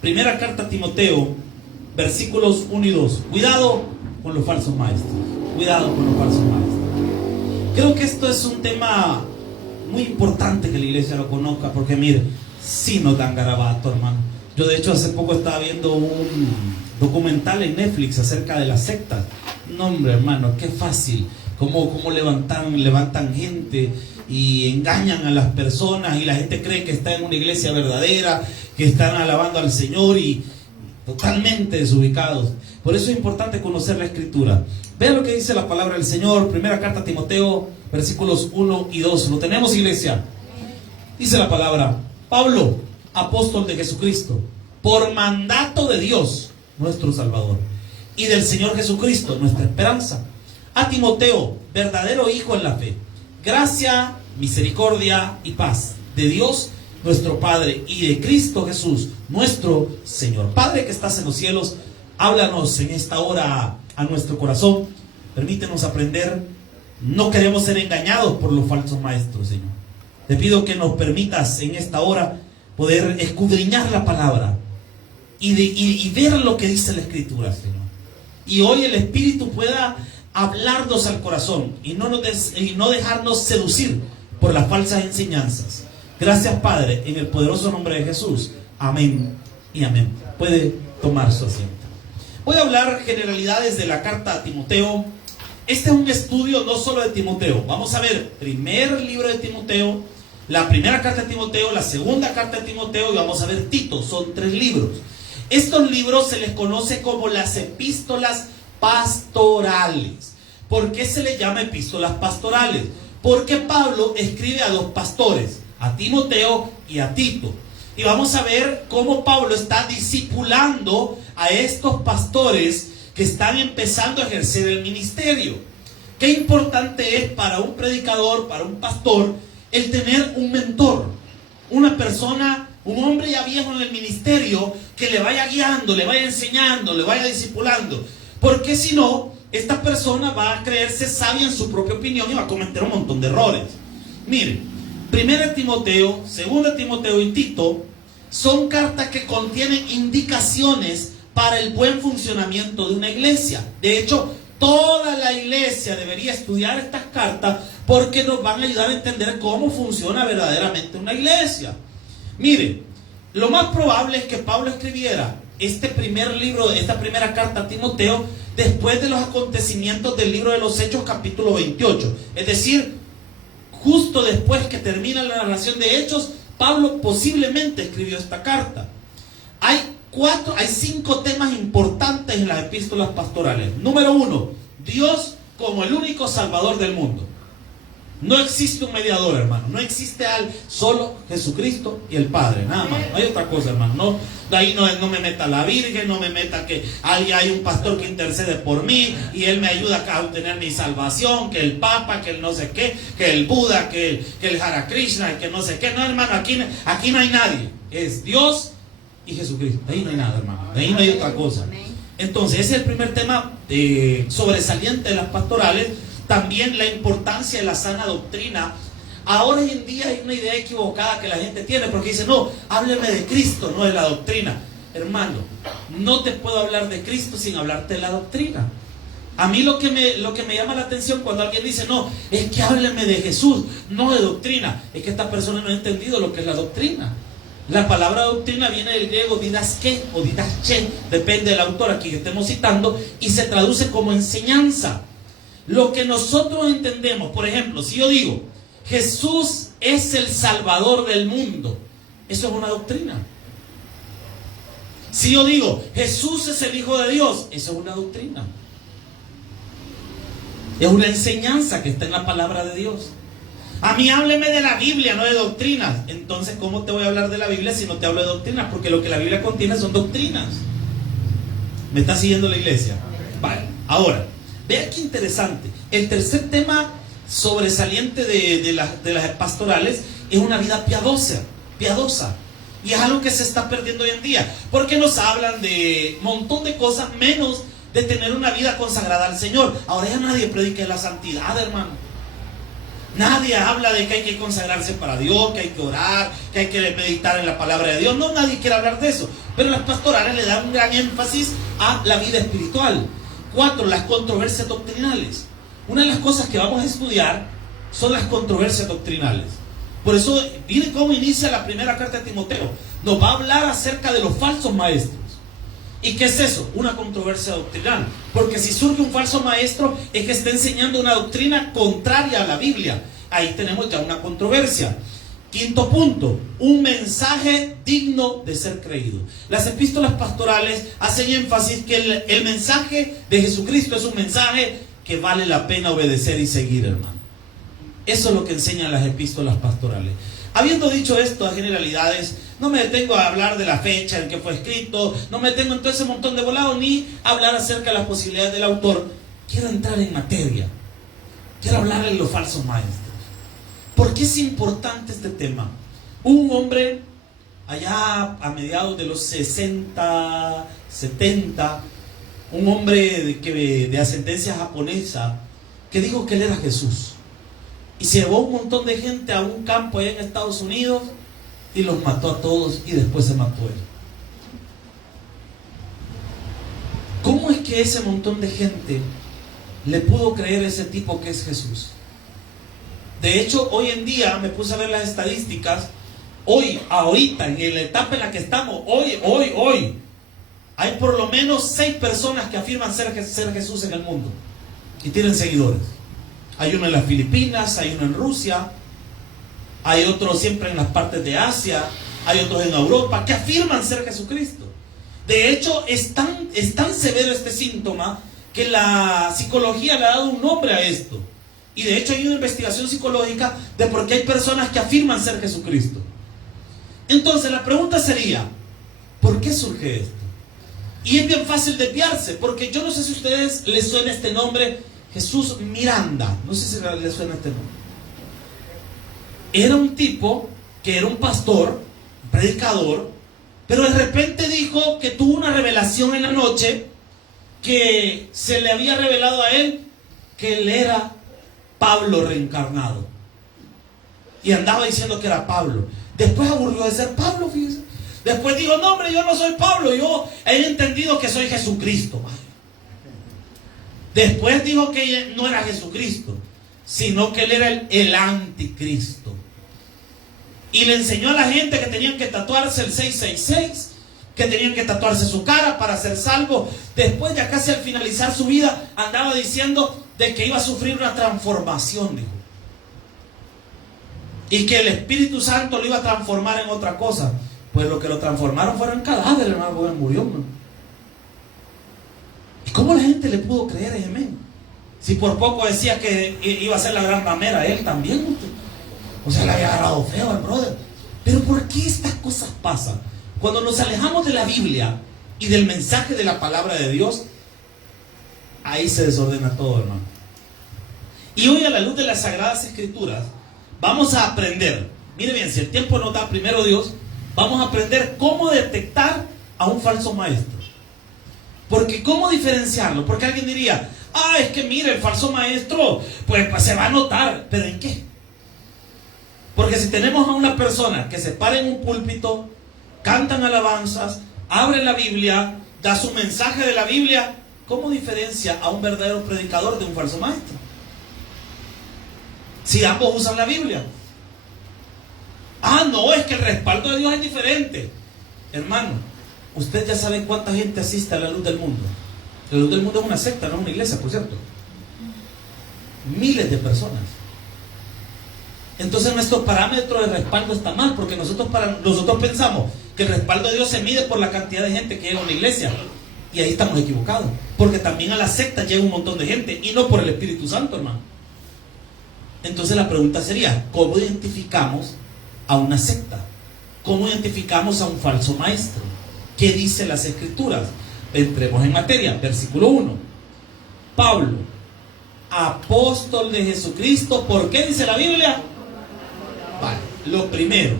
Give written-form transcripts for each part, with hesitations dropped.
Primera carta a Timoteo, versículos 1 y 2. Cuidado con los falsos maestros. Cuidado con los falsos maestros. Creo que esto es un tema muy importante que la iglesia lo conozca, porque mire, sí nos dan garabato, hermano. Yo de hecho hace poco estaba viendo un documental en Netflix acerca de las sectas. No, hombre, hermano, qué fácil. Cómo levantan gente y engañan a las personas, y la gente cree que está en una iglesia verdadera, que están alabando al Señor, y totalmente desubicados. Por eso es importante conocer la Escritura. Vean lo que dice la palabra del Señor. Primera carta a Timoteo, versículos 1 y 2. ¿Lo tenemos, iglesia? Dice la palabra: Pablo, apóstol de Jesucristo, por mandato de Dios, nuestro Salvador, y del Señor Jesucristo, nuestra esperanza, a Timoteo, verdadero hijo en la fe, gracia, misericordia y paz de Dios nuestro Padre y de Cristo Jesús, nuestro Señor. Padre que estás en los cielos, háblanos en esta hora a nuestro corazón. Permítenos aprender. No queremos ser engañados por los falsos maestros, Señor. Te pido que nos permitas en esta hora poder escudriñar la palabra y ver lo que dice la Escritura, Señor. Y hoy el Espíritu pueda hablarnos al corazón y no dejarnos seducir por las falsas enseñanzas. Gracias, Padre, en el poderoso nombre de Jesús. Amén y amén. Puede tomar su asiento. Voy a hablar generalidades de la carta a Timoteo. Este es un estudio no solo de Timoteo. Vamos a ver primer libro de Timoteo, la primera carta de Timoteo, la segunda carta de Timoteo, y vamos a ver Tito. Son 3 libros. Estos libros se les conoce como las epístolas pastorales. ¿Por qué se les llama epístolas pastorales? Porque Pablo escribe a 2 pastores, a Timoteo y a Tito. Y vamos a ver cómo Pablo está discipulando a estos pastores que están empezando a ejercer el ministerio. Qué importante es para un predicador, para un pastor, el tener un mentor, una persona, un hombre ya viejo en el ministerio, que le vaya guiando, le vaya enseñando, le vaya discipulando. Porque si no, esta persona va a creerse sabia en su propia opinión y va a cometer un montón de errores. Miren, 1 Timoteo, 2 Timoteo y Tito son cartas que contienen indicaciones para el buen funcionamiento de una iglesia. De hecho, toda la iglesia debería estudiar estas cartas porque nos van a ayudar a entender cómo funciona verdaderamente una iglesia. Miren, lo más probable es que Pablo escribiera este primer libro, esta primera carta a Timoteo, después de los acontecimientos del libro de los Hechos, capítulo 28. Es decir, justo después que termina la narración de Hechos, Pablo posiblemente escribió esta carta. Hay 5 temas importantes en las epístolas pastorales. Número 1, Dios como el único salvador del mundo. No existe un mediador, hermano. No existe solo Jesucristo y el Padre, nada más. No hay otra cosa, hermano. No, de ahí no me meta la Virgen, no me meta que hay un pastor que intercede por mí y él me ayuda a obtener mi salvación, que el Papa, que el no sé qué, que el Buda, que el Hare Krishna, que no sé qué. No, hermano, aquí no hay nadie. Es Dios y Jesucristo. De ahí no hay nada, hermano. De ahí no hay otra cosa. Entonces, ese es el primer tema sobresaliente de las pastorales. También la importancia de la sana doctrina. Ahora hoy en día hay una idea equivocada que la gente tiene, porque dice: no, hábleme de Cristo, no de la doctrina. Hermano, no te puedo hablar de Cristo sin hablarte de la doctrina. A mí lo que me llama la atención cuando alguien dice: no, es que hábleme de Jesús, no de doctrina, es que esta persona no ha entendido lo que es la doctrina. La palabra doctrina viene del griego didaské o didaché, depende del autor aquí que estemos citando, y se traduce como enseñanza. Lo que nosotros entendemos, por ejemplo, si yo digo Jesús es el Salvador del mundo, eso es una doctrina. Si yo digo Jesús es el Hijo de Dios, eso es una doctrina. Es una enseñanza que está en la palabra de Dios. A mí hábleme de la Biblia, no de doctrinas. Entonces, ¿cómo te voy a hablar de la Biblia si no te hablo de doctrinas? Porque lo que la Biblia contiene son doctrinas. ¿Me está siguiendo la iglesia? Vale, ahora, vean qué interesante. El tercer tema sobresaliente de las pastorales es una vida piadosa. Y es algo que se está perdiendo hoy en día, porque nos hablan de un montón de cosas menos de tener una vida consagrada al Señor. Ahora ya nadie predica la santidad, hermano. Nadie habla de que hay que consagrarse para Dios, que hay que orar, que hay que meditar en la palabra de Dios. No, nadie quiere hablar de eso. Pero las pastorales le dan un gran énfasis a la vida espiritual. 4, las controversias doctrinales. Una de las cosas que vamos a estudiar son las controversias doctrinales. Por eso, miren cómo inicia la primera carta de Timoteo. Nos va a hablar acerca de los falsos maestros. ¿Y qué es eso? Una controversia doctrinal. Porque si surge un falso maestro, es que está enseñando una doctrina contraria a la Biblia. Ahí tenemos ya una controversia. 5 punto, un mensaje digno de ser creído. Las epístolas pastorales hacen énfasis que el mensaje de Jesucristo es un mensaje que vale la pena obedecer y seguir, hermano. Eso es lo que enseñan las epístolas pastorales. Habiendo dicho esto a generalidades, no me detengo a hablar de la fecha en que fue escrito, no me detengo en todo ese montón de volado, ni hablar acerca de las posibilidades del autor. Quiero entrar en materia. Quiero hablar de los falsos maestros. ¿Por qué es importante este tema? Un hombre allá a mediados de los 60, 70, un hombre de ascendencia japonesa, que dijo que él era Jesús. Y se llevó un montón de gente a un campo allá en Estados Unidos y los mató a todos y después se mató él. ¿Cómo es que ese montón de gente le pudo creer a ese tipo que es Jesús? De hecho, hoy en día me puse a ver las estadísticas. Ahorita, en la etapa en la que estamos, hoy, hay por lo menos 6 personas que afirman ser Jesús en el mundo y tienen seguidores. Hay uno en las Filipinas, hay uno en Rusia, hay otro siempre en las partes de Asia, hay otros en Europa que afirman ser Jesucristo. De hecho, es tan severo este síntoma que la psicología le ha dado un nombre a esto. Y de hecho hay una investigación psicológica de por qué hay personas que afirman ser Jesucristo. Entonces la pregunta sería, ¿por qué surge esto? Y es bien fácil desviarse, porque yo no sé si a ustedes les suena este nombre, Jesús Miranda. No sé si les suena este nombre. Era un tipo que era un pastor, un predicador, pero de repente dijo que tuvo una revelación en la noche, que se le había revelado a él que él era Pablo reencarnado. Y andaba diciendo que era Pablo. Después aburrió de ser Pablo, fíjense. Después dijo, no hombre, yo no soy Pablo, yo he entendido que soy Jesucristo. Después dijo que no era Jesucristo, sino que él era el anticristo. Y le enseñó a la gente que tenían que tatuarse el 666, que tenían que tatuarse su cara para ser salvo. Después, ya casi al finalizar su vida, andaba diciendo de que iba a sufrir una transformación, dijo. Y que el Espíritu Santo lo iba a transformar en otra cosa. Pues lo que lo transformaron fueron cadáveres, hermano, porque murió, hermano. ¿Y cómo la gente le pudo creer a ese men? Si por poco decía que iba a ser la gran ramera, él también. O sea, le había agarrado feo al brother. Pero ¿por qué estas cosas pasan? Cuando nos alejamos de la Biblia y del mensaje de la palabra de Dios, ahí se desordena todo, hermano. Y hoy, a la luz de las Sagradas Escrituras, vamos a aprender. Mire bien, si el tiempo nos da primero Dios, vamos a aprender cómo detectar a un falso maestro. Porque ¿cómo diferenciarlo? Porque alguien diría, es que mire, el falso maestro, pues se va a notar. ¿Pero en qué? Porque si tenemos a una persona que se para en un púlpito, cantan alabanzas, abre la Biblia, da su mensaje de la Biblia, ¿cómo diferencia a un verdadero predicador de un falso maestro? Si ambos usan la Biblia. No, es que el respaldo de Dios es diferente. Hermano, usted ya sabe cuánta gente asiste a la luz del mundo. La luz del mundo es una secta, no es una iglesia, por cierto. Miles de personas. Entonces nuestro parámetro de respaldo está mal, porque nosotros pensamos que el respaldo de Dios se mide por la cantidad de gente que llega a una iglesia. Y ahí estamos equivocados, porque también a la secta llega un montón de gente, y no por el Espíritu Santo, hermano. Entonces la pregunta sería, ¿cómo identificamos a una secta? ¿Cómo identificamos a un falso maestro? ¿Qué dice las Escrituras? Entremos en materia. Versículo 1. Pablo, apóstol de Jesucristo. ¿Por qué dice la Biblia? Vale, lo primero,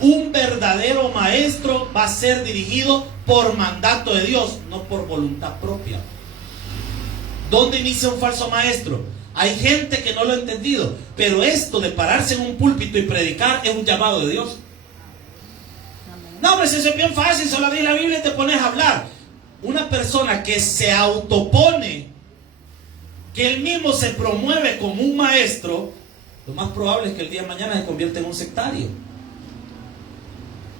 un verdadero maestro va a ser dirigido por mandato de Dios, no por voluntad propia. ¿Dónde inicia un falso maestro? Hay gente que no lo ha entendido, pero esto de pararse en un púlpito y predicar es un llamado de Dios. No, hombre, si eso es bien fácil, solo abrir la Biblia y te pones a hablar. Una persona que se autopone, que él mismo se promueve como un maestro, lo más probable es que el día de mañana se convierta en un sectario.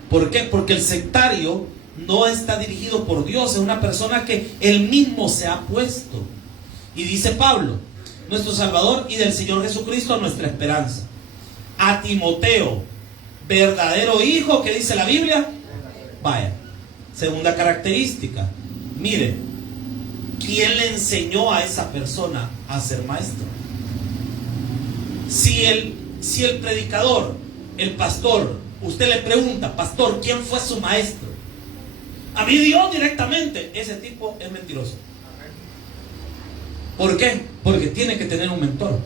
¿Por qué? Porque el sectario no está dirigido por Dios, es una persona que él mismo se ha puesto. Y dice Pablo, nuestro Salvador y del Señor Jesucristo nuestra esperanza. A Timoteo, verdadero hijo, ¿qué dice la Biblia? Vaya, segunda característica. Mire, ¿quién le enseñó a esa persona a ser maestro? Si el predicador, el pastor, usted le pregunta, pastor, ¿quién fue su maestro? A mí Dios directamente. Ese tipo es mentiroso. ¿Por qué? Porque tiene que tener un mentor.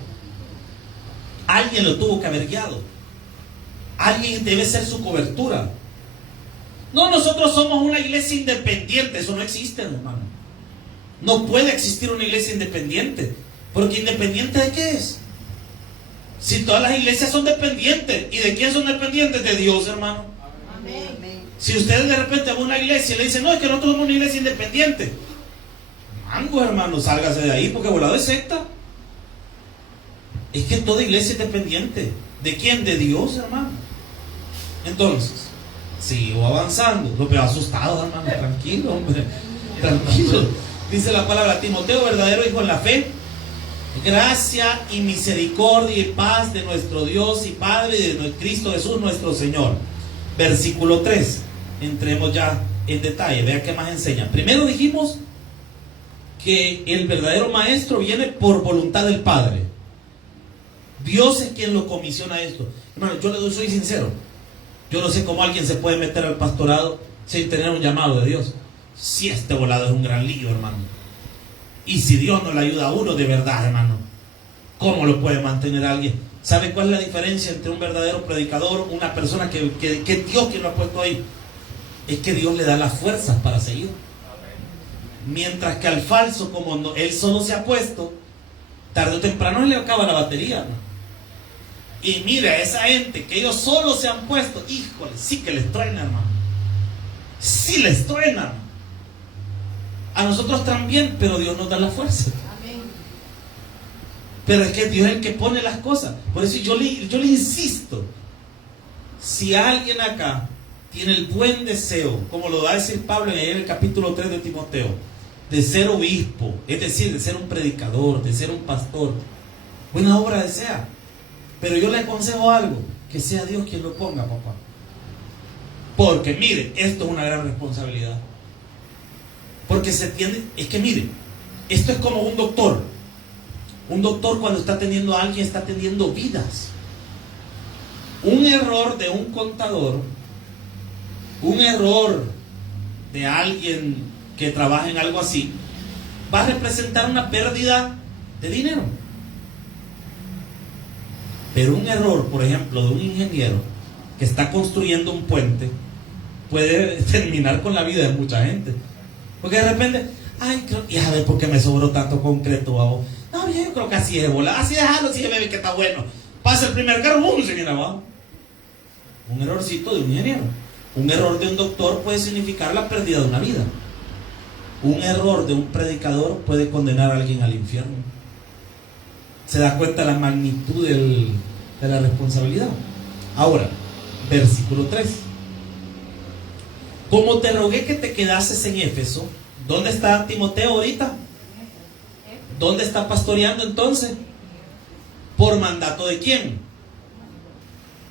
Alguien lo tuvo que haber guiado. Alguien debe ser su cobertura. No, nosotros somos una iglesia independiente. Eso no existe, hermano. No puede existir una iglesia independiente. Porque ¿independiente de qué es? Si todas las iglesias son dependientes. ¿Y de quién son dependientes? De Dios, hermano. Amén. Si ustedes de repente van a una iglesia y le dicen, no, es que nosotros somos una iglesia independiente. Mango, hermano, sálgase de ahí, porque volado es secta. Es que toda iglesia es dependiente. ¿De quién? De Dios, hermano. Entonces, sigo avanzando. Lo veo asustado, hermano. Tranquilo, hombre. Tranquilo. Dice la palabra, Timoteo, verdadero hijo en la fe. Gracia y misericordia y paz de nuestro Dios y Padre y de Cristo Jesús nuestro Señor. Versículo 3. Entremos ya en detalle. Vea qué más enseña. Primero dijimos que el verdadero maestro viene por voluntad del Padre. Dios es quien lo comisiona esto. Hermano, yo soy sincero. Yo no sé cómo alguien se puede meter al pastorado sin tener un llamado de Dios. Si este volado es un gran lío, hermano. Y si Dios no le ayuda a uno de verdad, hermano, ¿cómo lo puede mantener alguien? ¿Sabe cuál es la diferencia entre un verdadero predicador, una persona que Dios quien lo ha puesto ahí? Es que Dios le da las fuerzas para seguir. Mientras que al falso, como él solo se ha puesto, tarde o temprano le acaba la batería, hermano. Y mira, esa gente que ellos solo se han puesto, híjole, sí que les truena, hermano. Sí les truena, hermano. A nosotros también, pero Dios nos da la fuerza. Amén. Pero es que Dios es el que pone las cosas. Por eso yo le insisto, si alguien acá tiene el buen deseo, como lo va a decir Pablo en el capítulo 3 de Timoteo, de ser obispo, es decir, de ser un predicador, de ser un pastor, buena obra desea. Pero yo le aconsejo algo, que sea Dios quien lo ponga, papá. Porque mire, esto es una gran responsabilidad. Porque se tiende, es que mire, esto es como un doctor. Un doctor cuando está atendiendo a alguien está atendiendo vidas. Un error de un contador, un error de alguien que trabaja en algo así, va a representar una pérdida de dinero. Pero un error, por ejemplo, de un ingeniero que está construyendo un puente puede terminar con la vida de mucha gente. Porque de repente, ay, creo, y a ver por qué me sobró tanto concreto, babo. No, yo creo que así es, bola. Así déjalo, así bebé, que está bueno. Pasa el primer carro, se viene abajo. Un errorcito de un ingeniero. Un error de un doctor puede significar la pérdida de una vida. Un error de un predicador puede condenar a alguien al infierno. ¿Se da cuenta la magnitud de la responsabilidad? Ahora, versículo 3. Como te rogué que te quedases en Éfeso, ¿dónde está Timoteo ahorita? ¿Dónde está pastoreando entonces? ¿Por mandato de quién?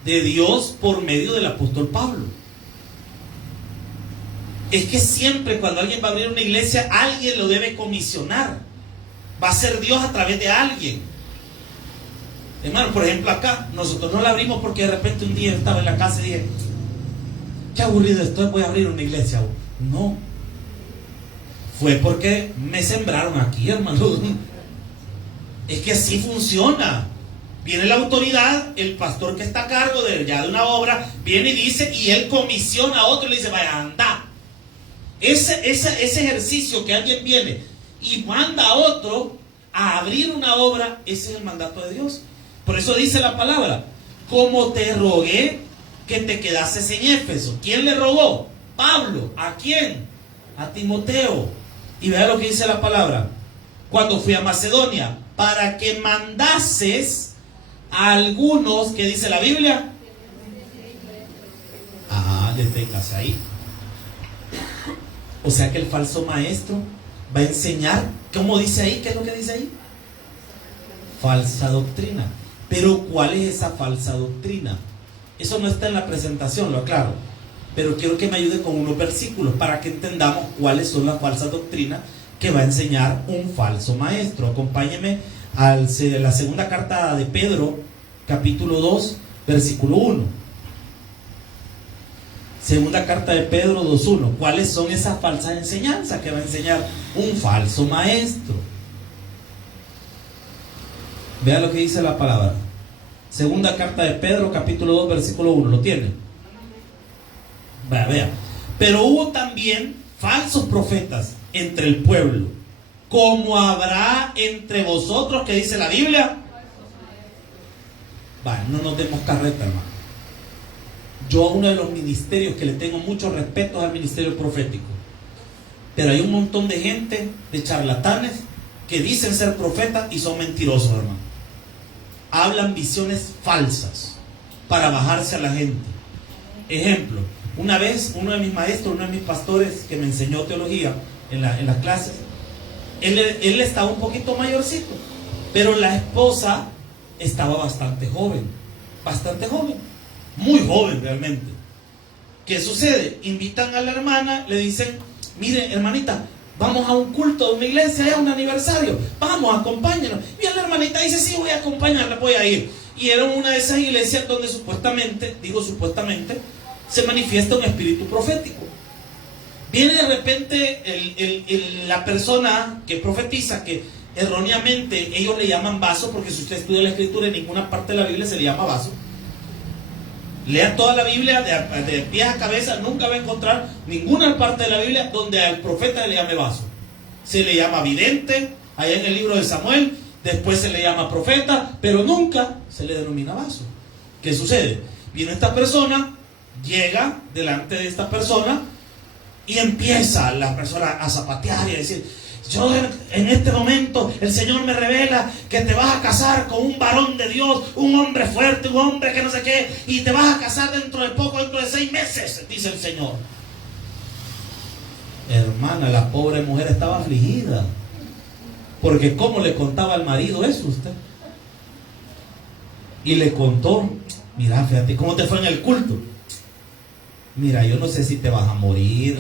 De Dios por medio del apóstol Pablo. Es que siempre cuando alguien va a abrir una iglesia, alguien lo debe comisionar. Va a ser Dios a través de alguien. Hermano, por ejemplo acá, nosotros no la abrimos porque de repente un día estaba en la casa y dije, qué aburrido estoy, voy a abrir una iglesia. No. Fue porque me sembraron aquí, hermano. Es que así funciona. Viene la autoridad, el pastor que está a cargo de una obra, viene y dice, y él comisiona a otro y le dice, vaya, anda. Ese ejercicio que alguien viene y manda a otro a abrir una obra, ese es el mandato de Dios. Por eso dice la palabra, como te rogué que te quedases en Éfeso. ¿Quién le rogó? Pablo. ¿A quién? A Timoteo. Y vea lo que dice la palabra. Cuando fui a Macedonia, para que mandases a algunos, ¿qué dice la Biblia? Deténgase ahí. O sea que el falso maestro va a enseñar, ¿cómo dice ahí? ¿Qué es lo que dice ahí? Falsa doctrina. Pero ¿cuál es esa falsa doctrina? Eso no está en la presentación, lo aclaro. Pero quiero que me ayude con unos versículos para que entendamos cuáles son las falsas doctrinas que va a enseñar un falso maestro. Acompáñeme a la segunda carta de Pedro, capítulo 2, versículo 1. Segunda carta de Pedro 2.1. ¿Cuáles son esas falsas enseñanzas que va a enseñar un falso maestro? Vea lo que dice la palabra. Segunda carta de Pedro, capítulo 2, versículo 1. ¿Lo tiene? Vea. Pero hubo también falsos profetas entre el pueblo, como habrá entre vosotros, que dice la Biblia. No nos demos carreta, hermano. Yo a uno de los ministerios que le tengo mucho respeto es al ministerio profético. Pero hay un montón de gente, de charlatanes, que dicen ser profetas y son mentirosos, hermano. Hablan visiones falsas para bajarse a la gente. Ejemplo, una vez uno de mis maestros, uno de mis pastores que me enseñó teología en las clases, él estaba un poquito mayorcito, pero la esposa estaba bastante joven, muy joven realmente. ¿Qué sucede? Invitan a la hermana, le dicen, mire hermanita, vamos a un culto de una iglesia, es un aniversario, vamos, acompáñenos. Y la hermanita dice, sí, voy a acompañarla, voy a ir. Y era una de esas iglesias donde supuestamente, se manifiesta un espíritu profético. Viene de repente la persona que profetiza, que erróneamente ellos le llaman vaso, porque si usted estudia la escritura, en ninguna parte de la Biblia se le llama vaso. Lea toda la Biblia de pies a cabeza, nunca va a encontrar ninguna parte de la Biblia donde al profeta le llame vaso. Se le llama vidente, allá en el libro de Samuel, después se le llama profeta, pero nunca se le denomina vaso. ¿Qué sucede? Viene esta persona, llega delante de esta persona y empieza la persona a zapatear y a decir, yo en este momento el Señor me revela que te vas a casar con un varón de Dios, un hombre fuerte, un hombre que no sé qué, y te vas a casar dentro de poco, dentro de 6 meses, dice el Señor. Hermana, la pobre mujer estaba afligida, porque ¿cómo le contaba al marido eso usted? Y le contó, mira, fíjate, ¿cómo te fue en el culto? Mira, yo no sé si te vas a morir,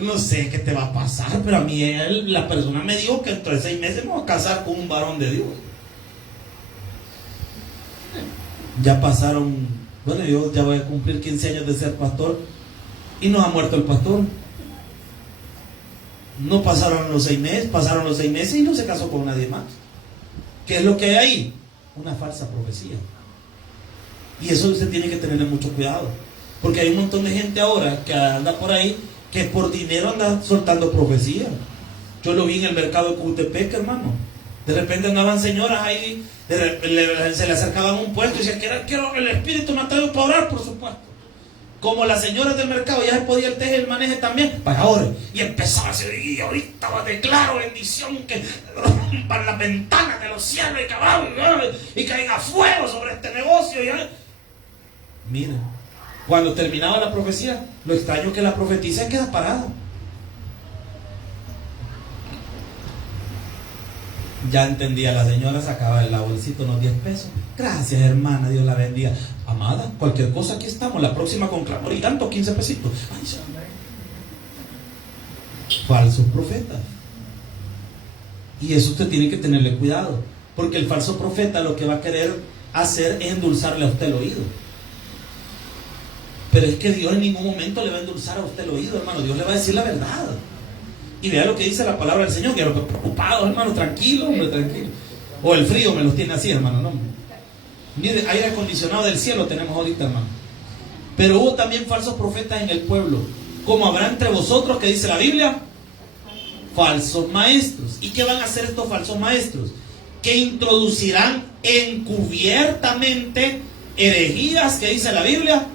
no sé qué te va a pasar, pero a mí la persona me dijo que dentro de 6 meses me voy a casar con un varón de Dios. Ya pasaron, bueno, yo ya voy a cumplir 15 años de ser pastor y no ha muerto el pastor. No pasaron los 6 meses, pasaron los 6 meses y no se casó con nadie más. ¿Qué es lo que hay ahí? Una falsa profecía. Y eso usted tiene que tenerle mucho cuidado. Porque hay un montón de gente ahora que anda por ahí que por dinero anda soltando profecías. Yo lo vi en el mercado de Cutepec, hermano. De repente andaban señoras ahí, se le acercaban a un puesto y decían, quiero el Espíritu me ha traído para orar, por supuesto. Como las señoras del mercado ya se podía el teje y el maneje también, para ahora. Y empezaba a decir, y ahorita declaro bendición que rompan las ventanas de los cielos y caiga fuego sobre este negocio. Mira. Cuando terminaba la profecía, lo extraño que la profetisa queda parada. Ya entendía, la señora sacaba el bolsito unos 10 pesos. Gracias, hermana, Dios la bendiga. Amada, cualquier cosa, aquí estamos. La próxima con clamor y tanto, 15 pesitos. Ay, falsos profetas. Y eso usted tiene que tenerle cuidado, porque el falso profeta lo que va a querer hacer es endulzarle a usted el oído. Pero es que Dios en ningún momento le va a endulzar a usted el oído, hermano. Dios le va a decir la verdad. Y vea lo que dice la palabra del Señor, que preocupados, hermano, tranquilo, hombre, tranquilo. O el frío me los tiene así, hermano, no. Mire, aire acondicionado del cielo tenemos ahorita, hermano. Pero hubo también falsos profetas en el pueblo, como habrá entre vosotros, que dice la Biblia, falsos maestros. ¿Y qué van a hacer estos falsos maestros? Que introducirán encubiertamente herejías, que dice la Biblia,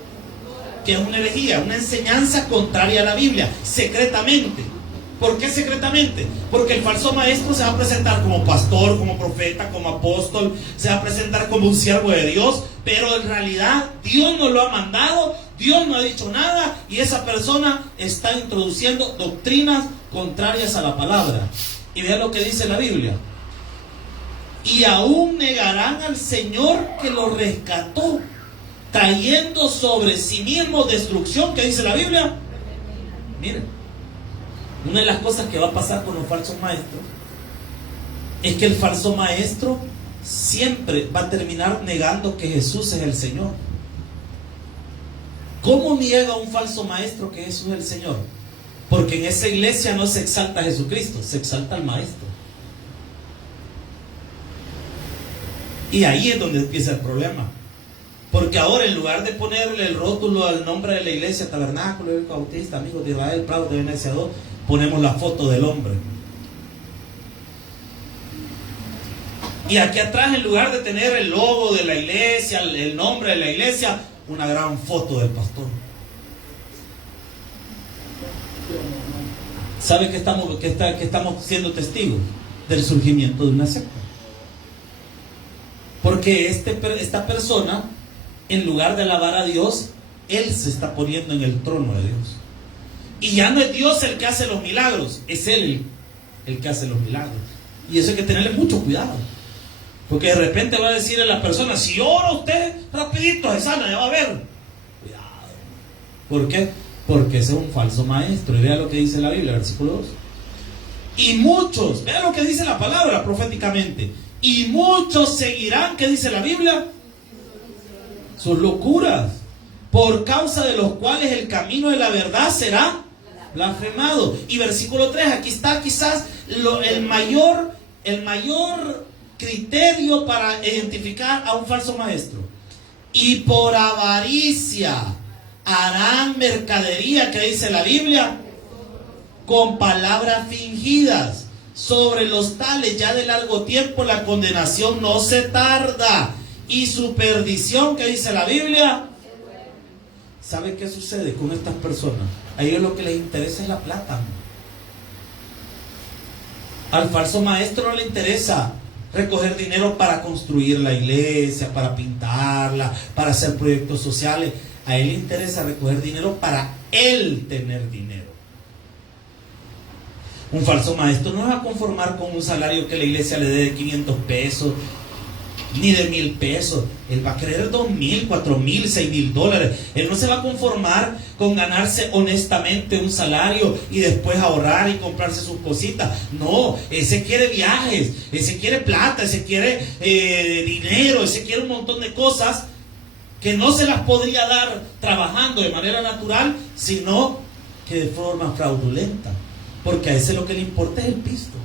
que es una herejía, una enseñanza contraria a la Biblia, secretamente. ¿Por qué secretamente? Porque el falso maestro se va a presentar como pastor, como profeta, como apóstol, se va a presentar como un siervo de Dios, pero en realidad Dios no lo ha mandado, Dios no ha dicho nada, y esa persona está introduciendo doctrinas contrarias a la palabra. Y vean lo que dice la Biblia. Y aún negarán al Señor que lo rescató, trayendo sobre sí mismo destrucción, que dice la Biblia. Miren, una de las cosas que va a pasar con los falsos maestros es que el falso maestro siempre va a terminar negando que Jesús es el Señor. ¿Cómo niega un falso maestro que Jesús es el Señor? Porque en esa iglesia no se exalta a Jesucristo, se exalta al maestro. Y ahí es donde empieza el problema. Porque ahora, en lugar de ponerle el rótulo al nombre de la iglesia, Tabernáculo del Bautista, Amigos de Israel, Prado de Venecia 2, ponemos la foto del hombre. Y aquí atrás, en lugar de tener el logo de la iglesia, el nombre de la iglesia, una gran foto del pastor. ¿Sabe que estamos siendo testigos del surgimiento de una secta? Porque esta persona, en lugar de alabar a Dios, él se está poniendo en el trono de Dios. Y ya no es Dios el que hace los milagros, es Él el que hace los milagros. Y eso hay que tenerle mucho cuidado. Porque de repente va a decirle a la persona, si ora usted, rapidito se sana, ya va a ver. Cuidado. ¿Por qué? Porque ese es un falso maestro. Y vea lo que dice la Biblia, versículo 2. Y muchos, vea lo que dice la palabra proféticamente. Y muchos seguirán, ¿qué dice la Biblia? Sus locuras, por causa de los cuales el camino de la verdad será blasfemado. Y versículo 3, aquí está quizás el mayor criterio para identificar a un falso maestro. Y por avaricia harán mercadería, que dice la Biblia, con palabras fingidas. Sobre los tales ya de largo tiempo la condenación no se tarda, y su perdición, que dice la Biblia. ¿Sabe qué sucede con estas personas? A ellos lo que les interesa es la plata. Al falso maestro no le interesa recoger dinero para construir la iglesia, para pintarla, para hacer proyectos sociales. A él le interesa recoger dinero para él tener dinero. Un falso maestro no va a conformar con un salario que la iglesia le dé de 500 pesos, ni de 1,000 pesos. Él va a querer 2,000, 4,000, 6,000 dólares. Él no se va a conformar con ganarse honestamente un salario y después ahorrar y comprarse sus cositas. No, ese quiere viajes, ese quiere plata, ese quiere dinero, ese quiere un montón de cosas que no se las podría dar trabajando de manera natural, sino que de forma fraudulenta. Porque a ese lo que le importa es el pisto.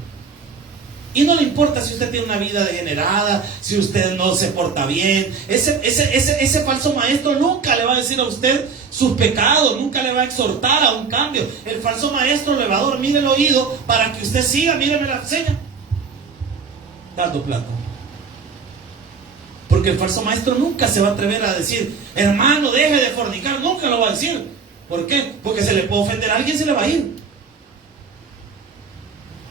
Y no le importa si usted tiene una vida degenerada, si usted no se porta bien. Ese falso maestro nunca le va a decir a usted sus pecados, nunca le va a exhortar a un cambio. El falso maestro le va a dormir el oído para que usted siga, míreme la seña, dando plata. Porque el falso maestro nunca se va a atrever a decir, hermano, deje de fornicar. Nunca lo va a decir. ¿Por qué? Porque se le puede ofender a alguien, se le va a ir.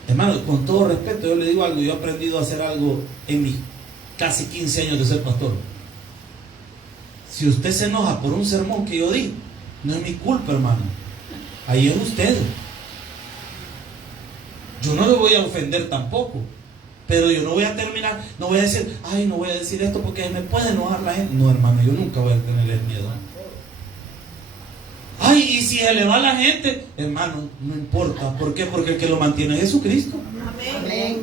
Hermano, con todo respeto, yo le digo algo. Yo he aprendido a hacer algo en mis casi 15 años de ser pastor. Si usted se enoja por un sermón que yo di, no es mi culpa, hermano. Ahí es usted. Yo no le voy a ofender tampoco. Pero yo no voy a terminar, no voy a decir, ay, no voy a decir esto porque me puede enojar la gente. No, hermano, yo nunca voy a tenerle miedo. Ay, y si se le va a la gente, hermano, no importa. ¿Por qué? Porque el que lo mantiene es Jesucristo. Amén.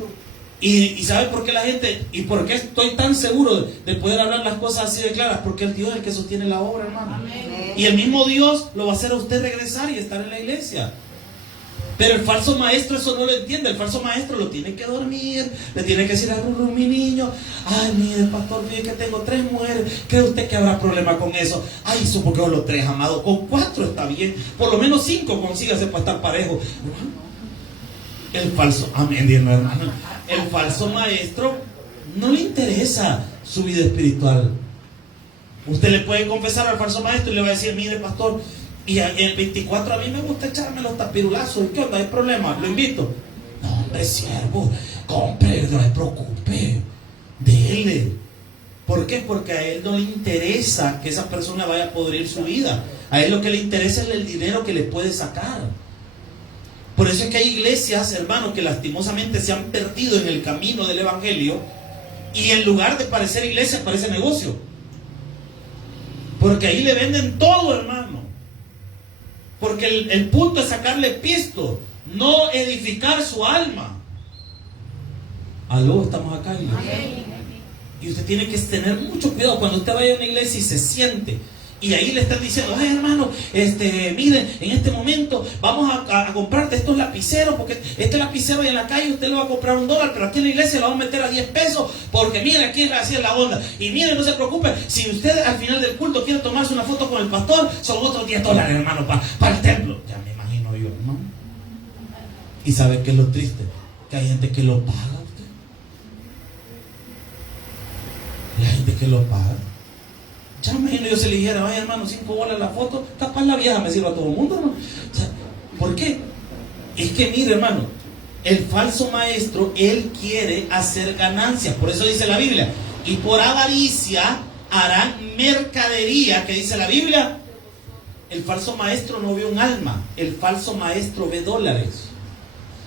Y ¿sabe por qué la gente, y por qué estoy tan seguro de poder hablar las cosas así de claras? Porque el Dios es el que sostiene la obra, hermano. Amén. Y el mismo Dios lo va a hacer a usted regresar y estar en la iglesia. Pero el falso maestro eso no lo entiende. El falso maestro lo tiene que dormir, le tiene que decir a mi niño, ay, mire, pastor, mire que tengo 3 mujeres, ¿cree usted que habrá problema con eso? Ay, supongo que con los 3, amado, con 4 está bien, por lo menos 5 consígase para estar parejo. El falso, amén, hermano. El falso maestro no le interesa su vida espiritual. Usted le puede confesar al falso maestro y le va a decir: mire, pastor, y el 24 a mí me gusta echarme los tapirulazos. ¿Qué onda? ¿Hay problema? ¿Lo invito? No, hombre, siervo, compre, no se preocupe, dele. ¿Por qué? Porque a él no le interesa que esa persona vaya a podrir su vida. A él lo que le interesa es el dinero que le puede sacar. Por eso es que hay iglesias, hermanos, que lastimosamente se han perdido en el camino del evangelio, y en lugar de parecer iglesia, parece negocio. Porque ahí le venden todo, hermano. Porque el punto es sacarle pisto, no edificar su alma. Aló, estamos acá, iglesia. Y usted tiene que tener mucho cuidado cuando usted vaya a una iglesia y se siente, y ahí le están diciendo: ay, hermano, miren, en este momento vamos a comprarte estos lapiceros, porque este lapicero ahí en la calle usted lo va a comprar $1, pero aquí en la iglesia lo vamos a meter a 10 pesos, porque miren, aquí así es la onda. Y miren, no se preocupe, si usted al final del culto quiere tomarse una foto con el pastor, son otros $10, hermano, para el templo. Ya me imagino yo, ¿no? Y ¿sabe qué es lo triste? Que hay gente que lo paga. La gente que lo paga. Ya me imagino yo, se le dijera: ay, hermano, $5 la foto, capaz la vieja me sirve a todo el mundo, ¿no? O sea, ¿por qué? Es que mire, hermano, el falso maestro, él quiere hacer ganancias. Por eso dice la Biblia: y por avaricia harán mercadería. ¿Qué dice la Biblia? El falso maestro no ve un alma, el falso maestro ve dólares.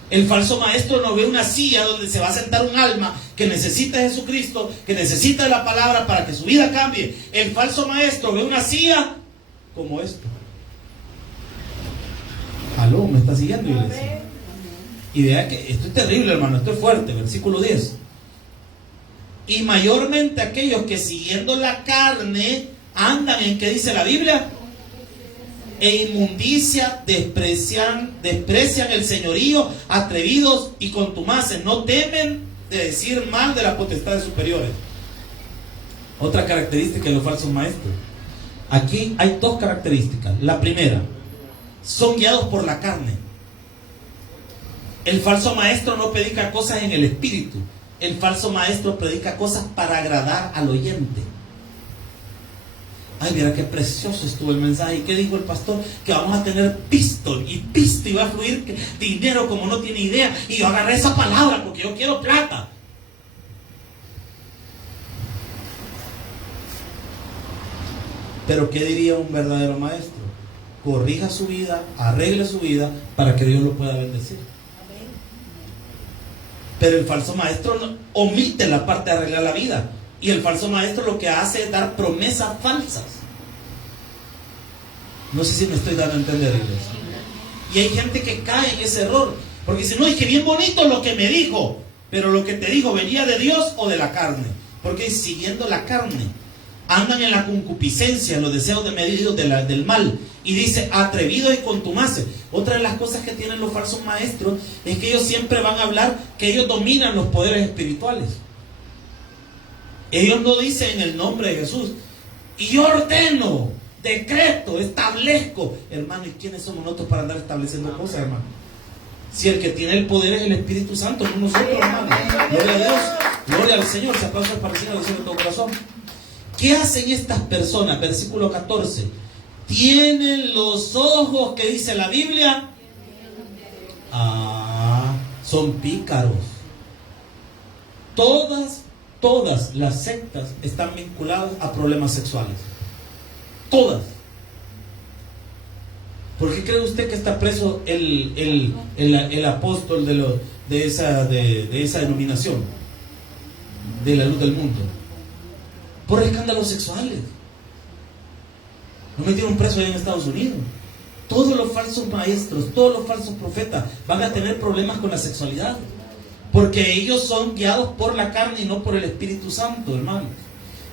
El falso maestro no ve una silla donde se va a sentar un alma que necesita de Jesucristo, que necesita de la palabra para que su vida cambie. El falso maestro ve una silla como esto. Aló, ¿me está siguiendo, iglesia? Y vea que esto es terrible, hermano, esto es fuerte. Versículo 10. Y mayormente aquellos que siguiendo la carne andan en, ¿qué dice la Biblia? E inmundicia, desprecian el señorío, atrevidos y contumaces, no temen de decir mal de las potestades superiores. Otra característica de los falsos maestros. Aquí hay dos características. La primera, son guiados por la carne. El falso maestro no predica cosas en el espíritu. El falso maestro predica cosas para agradar al oyente. Ay, mira qué precioso estuvo el mensaje. ¿Y qué dijo el pastor? Que vamos a tener pisto y va a fluir dinero como no tiene idea. Y yo agarré esa palabra porque yo quiero plata. Pero ¿qué diría un verdadero maestro? Corrija su vida, arregle su vida para que Dios lo pueda bendecir. Pero el falso maestro omite la parte de arreglar la vida. Y el falso maestro lo que hace es dar promesas falsas. No sé si me estoy dando a entender, iglesia. Y hay gente que cae en ese error, porque dice: no, es que bien bonito lo que me dijo, pero lo que te dijo, ¿venía de Dios o de la carne? Porque siguiendo la carne, andan en la concupiscencia, en los deseos desmedidos del mal. Y dice: atrevidos y contumaces. Otra de las cosas que tienen los falsos maestros es que ellos siempre van a hablar que ellos dominan los poderes espirituales. Ellos no dicen en el nombre de Jesús: y yo ordeno, decreto, establezco. Hermano, ¿y quiénes somos nosotros para andar estableciendo cosas, hermano? Si el que tiene el poder es el Espíritu Santo, no nosotros, hermano. Gloria a Dios, gloria al Señor. Se aplausos para el Señor de todo corazón. ¿Qué hacen estas personas? Versículo 14. Tienen los ojos, ¿qué dice la Biblia? Son pícaros. Todas las sectas están vinculadas a problemas sexuales. Todas. ¿Por qué cree usted que está preso el apóstol de esa denominación, de la luz del mundo? Por escándalos sexuales. No metieron preso allá en Estados Unidos. Todos los falsos maestros, todos los falsos profetas van a tener problemas con la sexualidad, porque ellos son guiados por la carne y no por el Espíritu Santo, hermanos.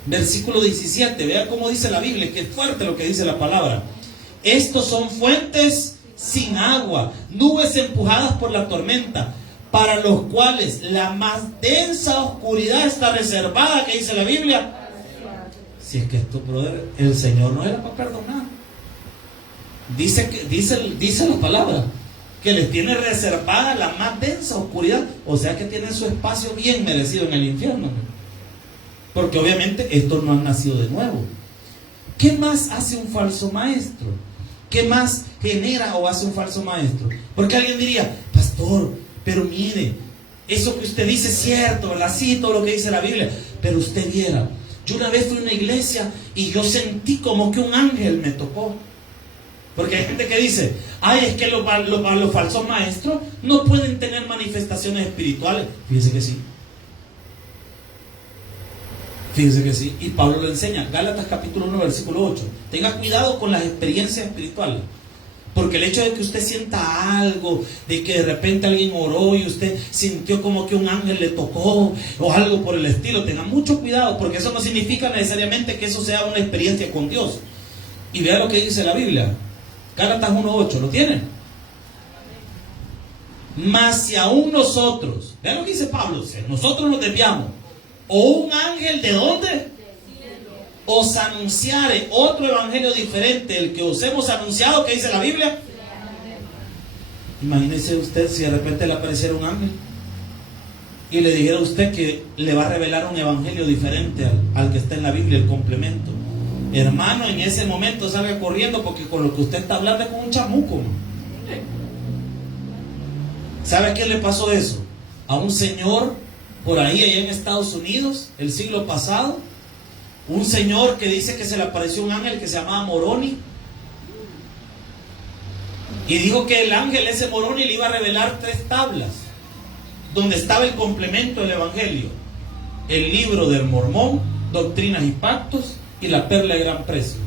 Versículo 17, vea cómo dice la Biblia, que es fuerte lo que dice la palabra. Estos son fuentes sin agua, nubes empujadas por la tormenta, para los cuales la más densa oscuridad está reservada, que dice la Biblia. Si es que esto, brother, el Señor no era para perdonar. Dice la palabra que les tiene reservada la más densa oscuridad. O sea que tienen su espacio bien merecido en el infierno. Porque obviamente estos no han nacido de nuevo. ¿Qué más hace un falso maestro? ¿Qué más genera o hace un falso maestro? Porque alguien diría, pastor, pero mire, eso que usted dice es cierto, ¿verdad? Sí, todo lo que dice la Biblia. Pero usted viera, yo una vez fui a una iglesia y yo sentí como que un ángel me tocó. Porque hay gente que dice, ay, es que los falsos maestros no pueden tener manifestaciones espirituales. Fíjese que sí. Fíjese que sí. Y Pablo lo enseña. Gálatas capítulo 1, versículo 8. Tenga cuidado con las experiencias espirituales. Porque el hecho de que usted sienta algo, de que de repente alguien oró y usted sintió como que un ángel le tocó o algo por el estilo, tenga mucho cuidado, porque eso no significa necesariamente que eso sea una experiencia con Dios. Y vea lo que dice la Biblia. Gálatas 1:8, ¿lo tienen? Mas si aún nosotros, vean lo que dice Pablo, si nosotros nos desviamos, o un ángel, ¿de dónde? Os anunciare otro evangelio diferente, el que os hemos anunciado, ¿qué dice la Biblia? Imagínese usted si de repente le apareciera un ángel y le dijera a usted que le va a revelar un evangelio diferente al que está en la Biblia, el complemento. Hermano, en ese momento salga corriendo, porque con lo que usted está hablando es con un chamuco. ¿Sabe a quién le pasó eso? A un señor por ahí, allá en Estados Unidos, el siglo pasado. Un señor que dice que se le apareció un ángel que se llamaba Moroni. Y dijo que el ángel, ese Moroni, le iba a revelar 3 tablas donde estaba el complemento del evangelio: el libro del Mormón, Doctrinas y Pactos, y la Perla de Gran Precio.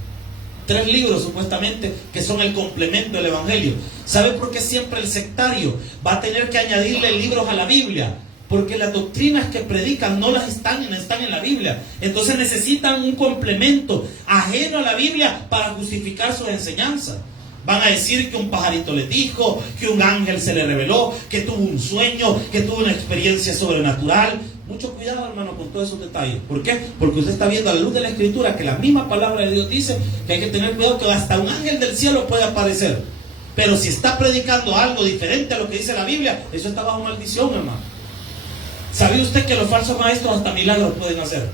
3 libros supuestamente que son el complemento del evangelio. ¿Sabe por qué siempre el sectario va a tener que añadirle libros a la Biblia? Porque las doctrinas que predican no están en la Biblia. Entonces necesitan un complemento ajeno a la Biblia para justificar sus enseñanzas. Van a decir que un pajarito les dijo, que un ángel se le reveló, que tuvo un sueño, que tuvo una experiencia sobrenatural. Mucho cuidado, hermano, con todos esos detalles. ¿Por qué? Porque usted está viendo a la luz de la Escritura que la misma palabra de Dios dice que hay que tener cuidado, que hasta un ángel del cielo puede aparecer. Pero si está predicando algo diferente a lo que dice la Biblia, eso está bajo maldición, hermano. ¿Sabía usted que los falsos maestros hasta milagros pueden hacer?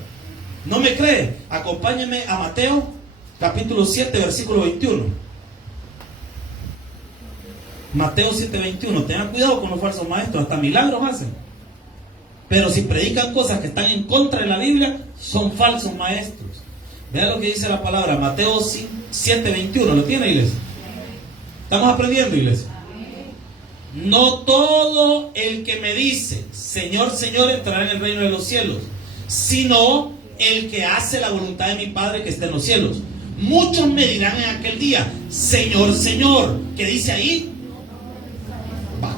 ¿No me cree? Acompáñeme a Mateo capítulo 7, versículo 21. Mateo 7:21. Tengan cuidado con los falsos maestros, hasta milagros hacen. Pero si predican cosas que están en contra de la Biblia, son falsos maestros. Vean lo que dice la palabra, Mateo 7:21. ¿Lo tiene, iglesia? ¿Estamos aprendiendo, iglesia? No todo el que me dice, Señor, Señor, entrará en el reino de los cielos, sino el que hace la voluntad de mi Padre que está en los cielos. Muchos me dirán en aquel día, Señor, Señor. ¿Qué dice ahí?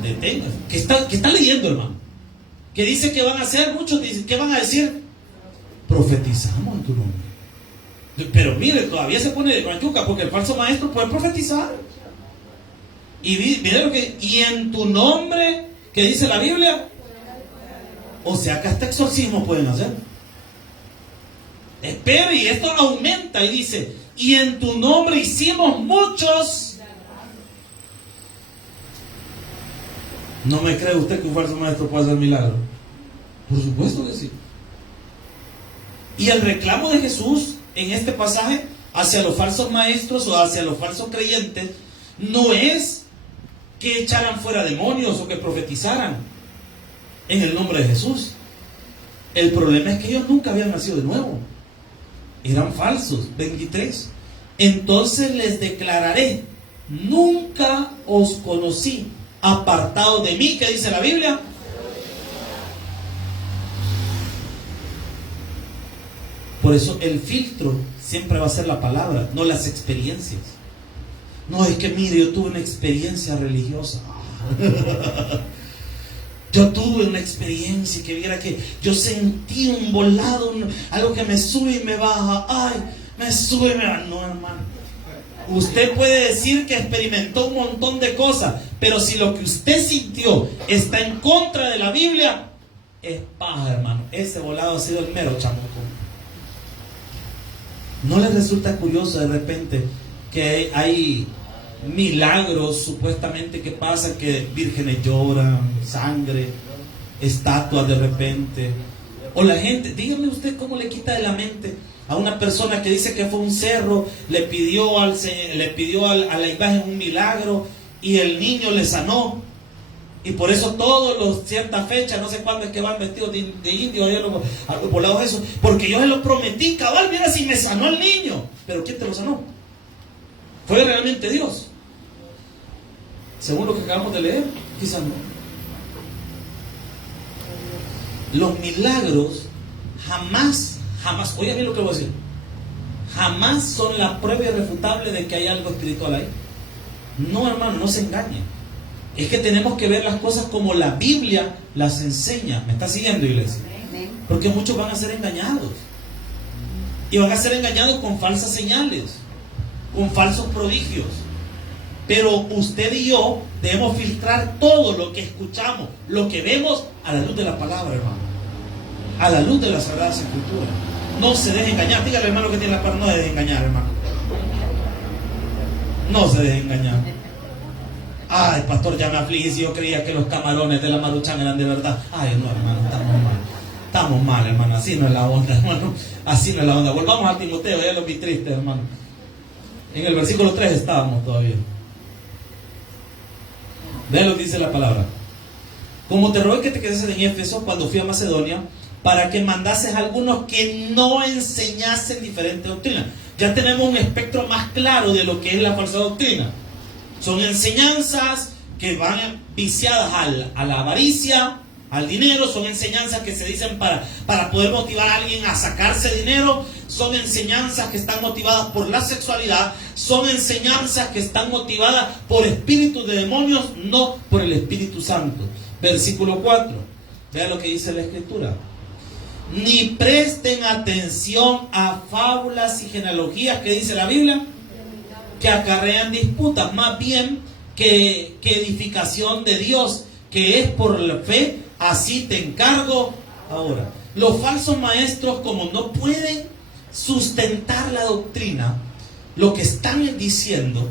Detenga. ¿Qué está leyendo, hermano? ¿Qué dice que van a hacer? Muchos dicen, ¿qué van a decir? Profetizamos en tu nombre. Pero mire, todavía se pone de yuca, porque el falso maestro puede profetizar. Y mire lo que, y en tu nombre, ¿qué dice la Biblia? O sea que hasta exorcismo pueden hacer. Espera, y esto aumenta y dice, y en tu nombre hicimos muchos. ¿No me cree usted que un falso maestro puede hacer milagros? Por supuesto que sí. Y el reclamo de Jesús en este pasaje hacia los falsos maestros o hacia los falsos creyentes no es que echaran fuera demonios o que profetizaran en el nombre de Jesús. El problema es que ellos nunca habían nacido de nuevo. Eran falsos. 23. Entonces les declararé, nunca os conocí, apartados de mí. ¿Qué dice la Biblia? Por eso el filtro siempre va a ser la palabra, no las experiencias. No, es que mire, yo tuve una experiencia religiosa. Yo tuve una experiencia que viera que yo sentí un volado, algo que me sube y me baja. Ay, me sube y me baja. No, hermano. Usted puede decir que experimentó un montón de cosas, pero si lo que usted sintió está en contra de la Biblia, es paja, hermano. Ese volado ha sido el mero chamuco. ¿No les resulta curioso de repente que hay milagros supuestamente que pasan, que vírgenes lloran, sangre, estatuas de repente. O la gente, dígame usted cómo le quita de la mente a una persona que dice que fue a un cerro, le pidió a la imagen un milagro y el niño le sanó. Y por eso todos los cierta fecha, no sé cuándo es que van vestidos de indio, a los volados eso, porque yo se lo prometí, cabal, mira si me sanó el niño. Pero ¿quién te lo sanó? ¿Fue realmente Dios? Según lo que acabamos de leer, quizás no. Los milagros jamás, oiga bien lo que voy a decir, jamás son la prueba irrefutable de que hay algo espiritual ahí. No, hermano, no se engañe. Es que tenemos que ver las cosas como la Biblia las enseña. ¿Me está siguiendo, iglesia? Porque muchos van a ser engañados. Y van a ser engañados con falsas señales, con falsos prodigios. Pero usted y yo debemos filtrar todo lo que escuchamos, lo que vemos, a la luz de la palabra, hermano. A la luz de las Sagradas Escrituras. No se deje engañar. Dígale, hermano, que tiene la palabra, no se deje engañar, hermano. No se deje engañar. Ay, pastor, ya me afligí si yo creía que los camarones de la Maruchan eran de verdad. Ay, no, hermano, estamos mal. Estamos mal, hermano. Así no es la onda, hermano. Así no es la onda. Volvamos a Timoteo, ya lo vi triste, hermano. En el versículo 3 estábamos todavía. Vean lo que dice la palabra. Como te rogué que te quedases en Éfeso cuando fui a Macedonia, para que mandases a algunos que no enseñasen diferente doctrina. Ya tenemos un espectro más claro de lo que es la falsa doctrina. Son enseñanzas que van viciadas a la avaricia, al dinero. Son enseñanzas que se dicen para poder motivar a alguien a sacarse dinero. Son enseñanzas que están motivadas por la sexualidad. Son enseñanzas que están motivadas por espíritus de demonios, no por el Espíritu Santo. Versículo 4. Vean lo que dice la Escritura. Ni presten atención a fábulas y genealogías, que dice la Biblia, que acarrean disputas, más bien que edificación de Dios, que es por la fe. Así te encargo ahora. Los falsos maestros, como no pueden sustentar la doctrina, lo que están diciendo,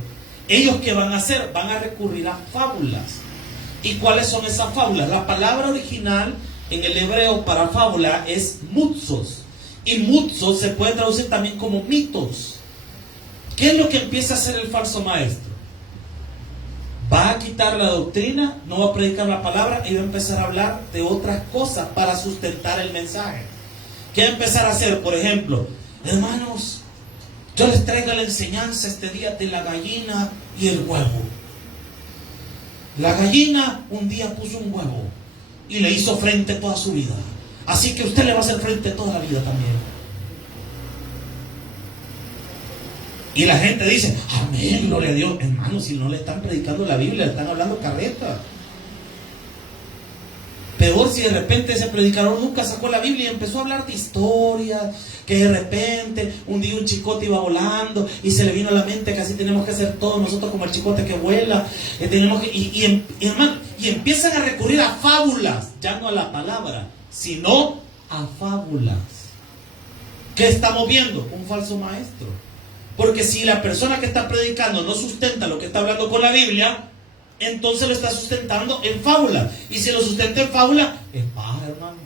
ellos ¿qué van a hacer? Van a recurrir a fábulas. ¿Y cuáles son esas fábulas? La palabra original en el hebreo para fábula es mutzos, y mutzos se puede traducir también como mitos. ¿Qué es lo que empieza a hacer el falso maestro? Va a quitar la doctrina, no va a predicar la palabra y va a empezar a hablar de otras cosas para sustentar el mensaje. ¿Qué va a empezar a hacer? Por ejemplo, hermanos, yo les traigo la enseñanza este día de la gallina y el huevo. La gallina un día puso un huevo y le hizo frente toda su vida. Así que usted le va a hacer frente toda la vida también. Y la gente dice, amén, gloria a Dios. Hermano, si no le están predicando la Biblia, le están hablando carreta. Peor si de repente ese predicador nunca sacó la Biblia y empezó a hablar de historias, que de repente un día un chicote iba volando y se le vino a la mente que así tenemos que hacer todos nosotros como el chicote que vuela. Hermano, y empiezan a recurrir a fábulas, ya no a la palabra, sino a fábulas. ¿Qué estamos viendo? Un falso maestro. Porque si la persona que está predicando no sustenta lo que está hablando con la Biblia, entonces lo está sustentando en fábula. Y si lo sustenta en fábula, es paja, hermano.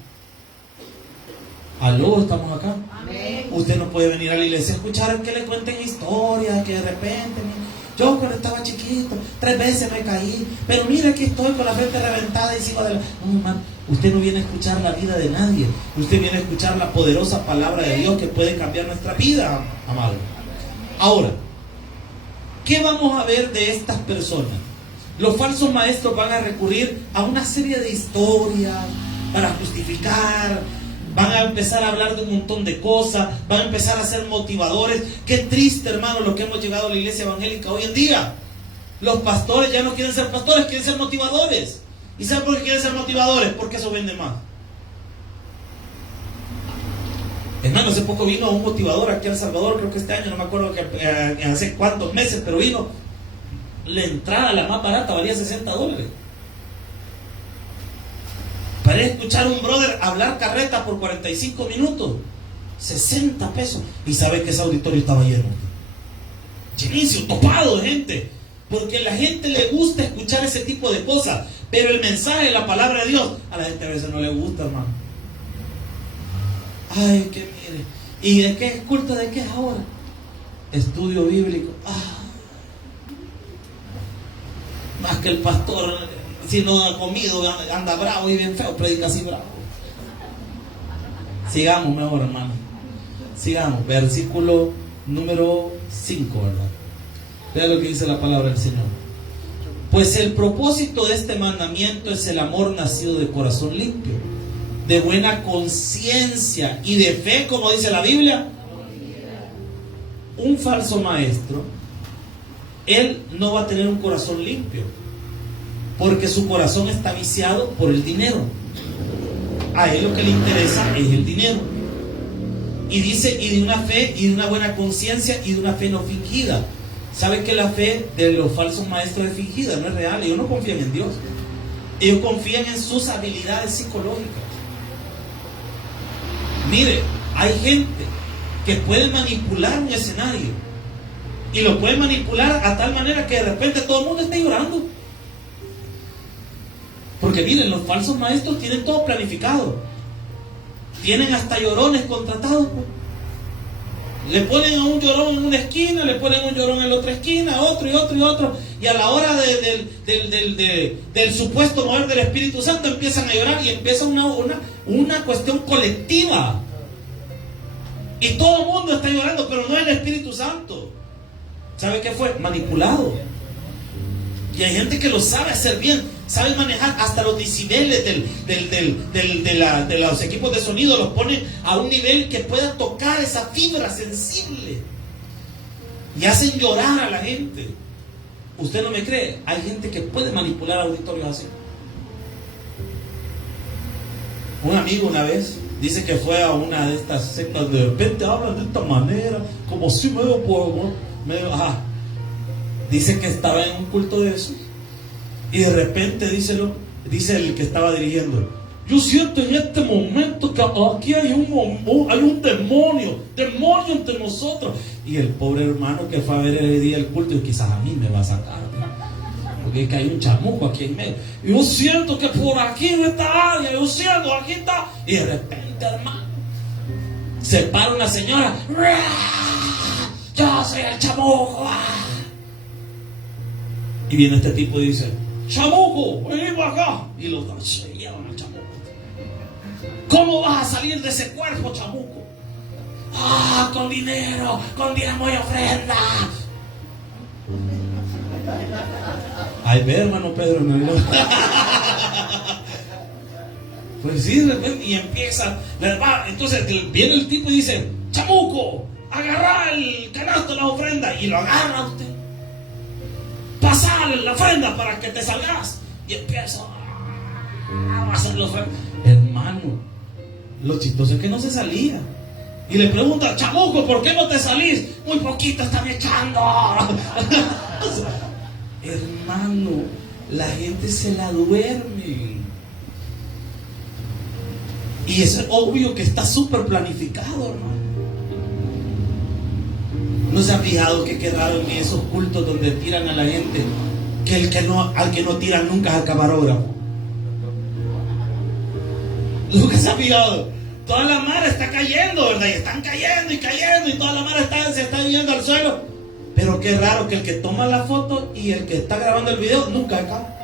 Aló, estamos acá. Amén. Usted no puede venir a la iglesia a escuchar que le cuenten historias, que de repente, yo cuando estaba chiquito, 3 veces me caí, pero mira que estoy con la frente reventada y sigo adelante. No, hermano, usted no viene a escuchar la vida de nadie. Usted viene a escuchar la poderosa palabra de Dios que puede cambiar nuestra vida, amado. Ahora, ¿qué vamos a ver de estas personas? Los falsos maestros van a recurrir a una serie de historias para justificar, van a empezar a hablar de un montón de cosas, van a empezar a ser motivadores. Qué triste, hermano, lo que hemos llegado a la iglesia evangélica hoy en día. Los pastores ya no quieren ser pastores, quieren ser motivadores. ¿Y saben por qué quieren ser motivadores? Porque eso vende más. Hermano, hace poco vino un motivador aquí a El Salvador, creo que este año, no me acuerdo que hace cuántos meses, pero vino. La entrada, la más barata, valía $60. Para escuchar a un brother hablar carreta por 45 minutos, 60 pesos. Y sabe que ese auditorio estaba lleno, llenísimo, topado de gente. Porque a la gente le gusta escuchar ese tipo de cosas. Pero el mensaje de la palabra de Dios, a la gente a veces no le gusta, hermano. Ay, que mire. ¿Y de qué es culto? ¿De qué es ahora? Estudio bíblico. Más que el pastor, si no ha comido, anda bravo y bien feo, predica así bravo. Sigamos mejor, hermano. Sigamos. Versículo número 5, ¿verdad? Vea lo que dice la palabra del Señor. Pues el propósito de este mandamiento es el amor nacido de corazón limpio, de buena conciencia y de fe, como dice la Biblia. Un falso maestro, él no va a tener un corazón limpio, porque su corazón está viciado por el dinero. A él lo que le interesa es el dinero. Y dice, y de una fe y de una buena conciencia y de una fe no fingida. ¿Saben que la fe de los falsos maestros es fingida? No es real. Ellos no confían en Dios. Ellos confían en sus habilidades psicológicas. Mire, hay gente que puede manipular un escenario y lo puede manipular a tal manera que de repente todo el mundo esté llorando. Porque miren, los falsos maestros tienen todo planificado. Tienen hasta llorones contratados, pues. Le ponen a un llorón en una esquina, le ponen un llorón en la otra esquina, otro y otro y otro. Y a la hora del supuesto mover del Espíritu Santo empiezan a llorar y empieza una cuestión colectiva. Y todo el mundo está llorando, pero no es el Espíritu Santo. ¿Sabe qué fue? Manipulado. Y hay gente que lo sabe hacer bien, sabe manejar hasta los decibeles de los equipos de sonido, los pone a un nivel que pueda tocar esa fibra sensible. Y hacen llorar a la gente. ¿Usted no me cree? Hay gente que puede manipular auditorios así. Un amigo una vez dice que fue a una de estas sectas, de repente hablan de esta manera, como si medio dice que estaba en un culto de esos y de repente dice el que estaba dirigiendo: yo siento en este momento que aquí hay un demonio entre nosotros. Y el pobre hermano que fue a ver el día el culto, y quizás a mí me va a sacar, porque es que hay un chamuco aquí en medio. Yo siento que por aquí en esta área, yo siento aquí está. Y de repente, hermano, se para una señora: yo soy el chamuco. Y viene este tipo y dice: chamuco, vení para acá. Y los dos se llevan al chamuco. ¿Cómo vas a salir de ese cuerpo, chamuco? Con dinero, con diezmo y ofrenda. Ay, ve, hermano Pedro, pues sí, de repente, y empieza, entonces viene el tipo y dice: chamuco, agarra el canasto de la ofrenda. Y lo agarra usted. Pasar la ofrenda para que te salgas. Y empieza a hacer la ofrenda. Hermano, lo chistoso es que no se salía. Y le pregunta: chamuco, ¿por qué no te salís? Muy poquito están echando. Hermano, la gente se la duerme. Y eso es obvio que está súper planificado, hermano. ¿No se ha fijado que qué raro en esos cultos donde tiran a la gente, que al que no tiran nunca es al camarógrafo? ¿Nunca se ha fijado? Toda la mar está cayendo, ¿verdad? Y están cayendo y cayendo, y toda la mar se está yendo al suelo. Pero qué raro que el que toma la foto y el que está grabando el video nunca acaba.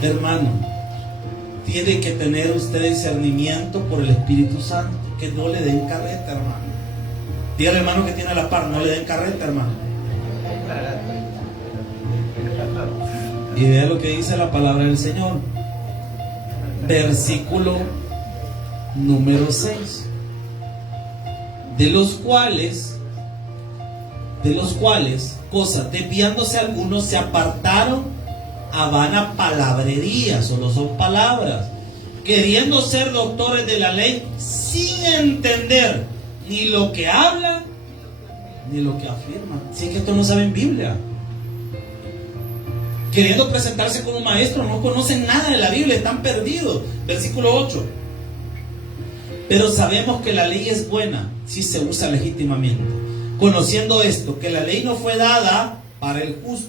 Hermano, tiene que tener usted discernimiento por el Espíritu Santo. Que no le den carreta, hermano. Dígale, hermano, que tiene a la par: no le den carreta, hermano. Y vea lo que dice la palabra del Señor. Versículo número 6. De los cuales, cosas, desviándose algunos, se apartaron a vana palabrería. Solo son palabras, queriendo ser doctores de la ley, sin entender ni lo que hablan ni lo que afirman. Si es que esto no saben Biblia, queriendo presentarse como maestros, no conocen nada de la Biblia, están perdidos. Versículo 8. Pero sabemos que la ley es buena si se usa legítimamente. conociendo esto, que la ley no fue dada para el justo,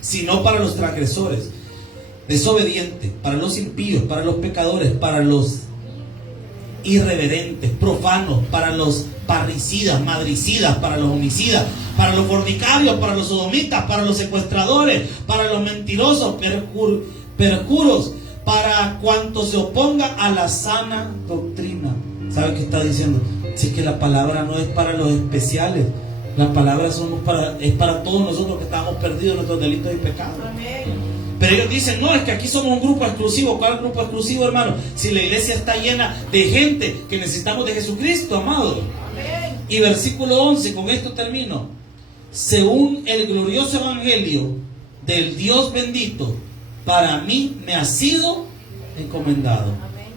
sino para los transgresores, desobedientes, para los impíos, para los pecadores, para los irreverentes, profanos, para los parricidas, madricidas, para los homicidas, para los fornicarios, para los sodomitas, para los secuestradores, para los mentirosos, perjuros, para cuantos se opongan a la sana doctrina. ¿Sabe qué está diciendo? Si es que la palabra no es para los especiales, la palabra es para todos nosotros que estamos perdidos en nuestros delitos y pecados. Amén. Pero ellos dicen, no, es que aquí somos un grupo exclusivo. ¿Cuál grupo exclusivo, hermano? Si la iglesia está llena de gente que necesitamos de Jesucristo, amado. Amén. Y versículo 11, con esto termino. Según el glorioso evangelio del Dios bendito, para mí me ha sido encomendado. Amén.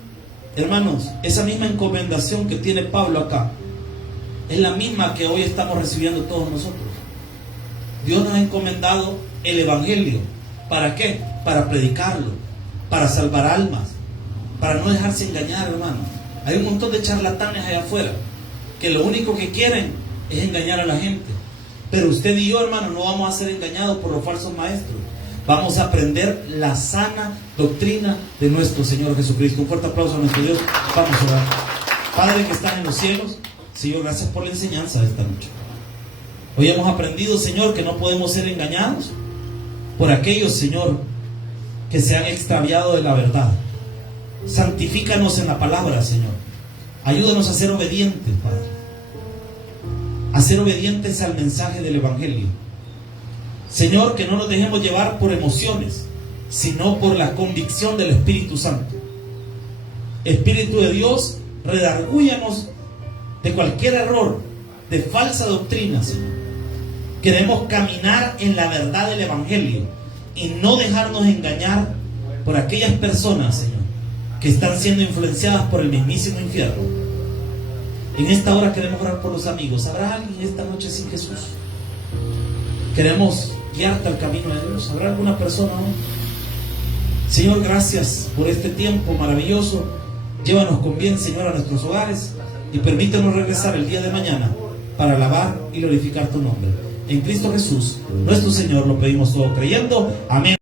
Hermanos, esa misma encomendación que tiene Pablo acá es la misma que hoy estamos recibiendo todos nosotros. Dios nos ha encomendado el evangelio. ¿Para qué? Para predicarlo, para salvar almas, para no dejarse engañar, hermano. Hay un montón de charlatanes allá afuera que lo único que quieren es engañar a la gente. Pero usted y yo, hermano, no vamos a ser engañados por los falsos maestros. Vamos a aprender la sana doctrina de nuestro Señor Jesucristo. Un fuerte aplauso a nuestro Dios. Vamos a orar. Padre que estás en los cielos, Señor, gracias por la enseñanza de esta noche. Hoy hemos aprendido, Señor, que no podemos ser engañados por aquellos, Señor, que se han extraviado de la verdad. Santifícanos en la palabra, Señor. Ayúdanos a ser obedientes, Padre. A ser obedientes al mensaje del evangelio. Señor, que no nos dejemos llevar por emociones, sino por la convicción del Espíritu Santo. Espíritu de Dios, redargúyanos de cualquier error, de falsa doctrina, Señor. Queremos caminar en la verdad del evangelio y no dejarnos engañar por aquellas personas, Señor, que están siendo influenciadas por el mismísimo infierno. En esta hora queremos orar por los amigos. ¿Habrá alguien esta noche sin Jesús? Queremos guiarte al camino de Dios. ¿Habrá alguna persona aún? Señor, gracias por este tiempo maravilloso. Llévanos con bien, Señor, a nuestros hogares y permítanos regresar el día de mañana para alabar y glorificar tu nombre. En Cristo Jesús, nuestro Señor, lo pedimos todo creyendo. Amén.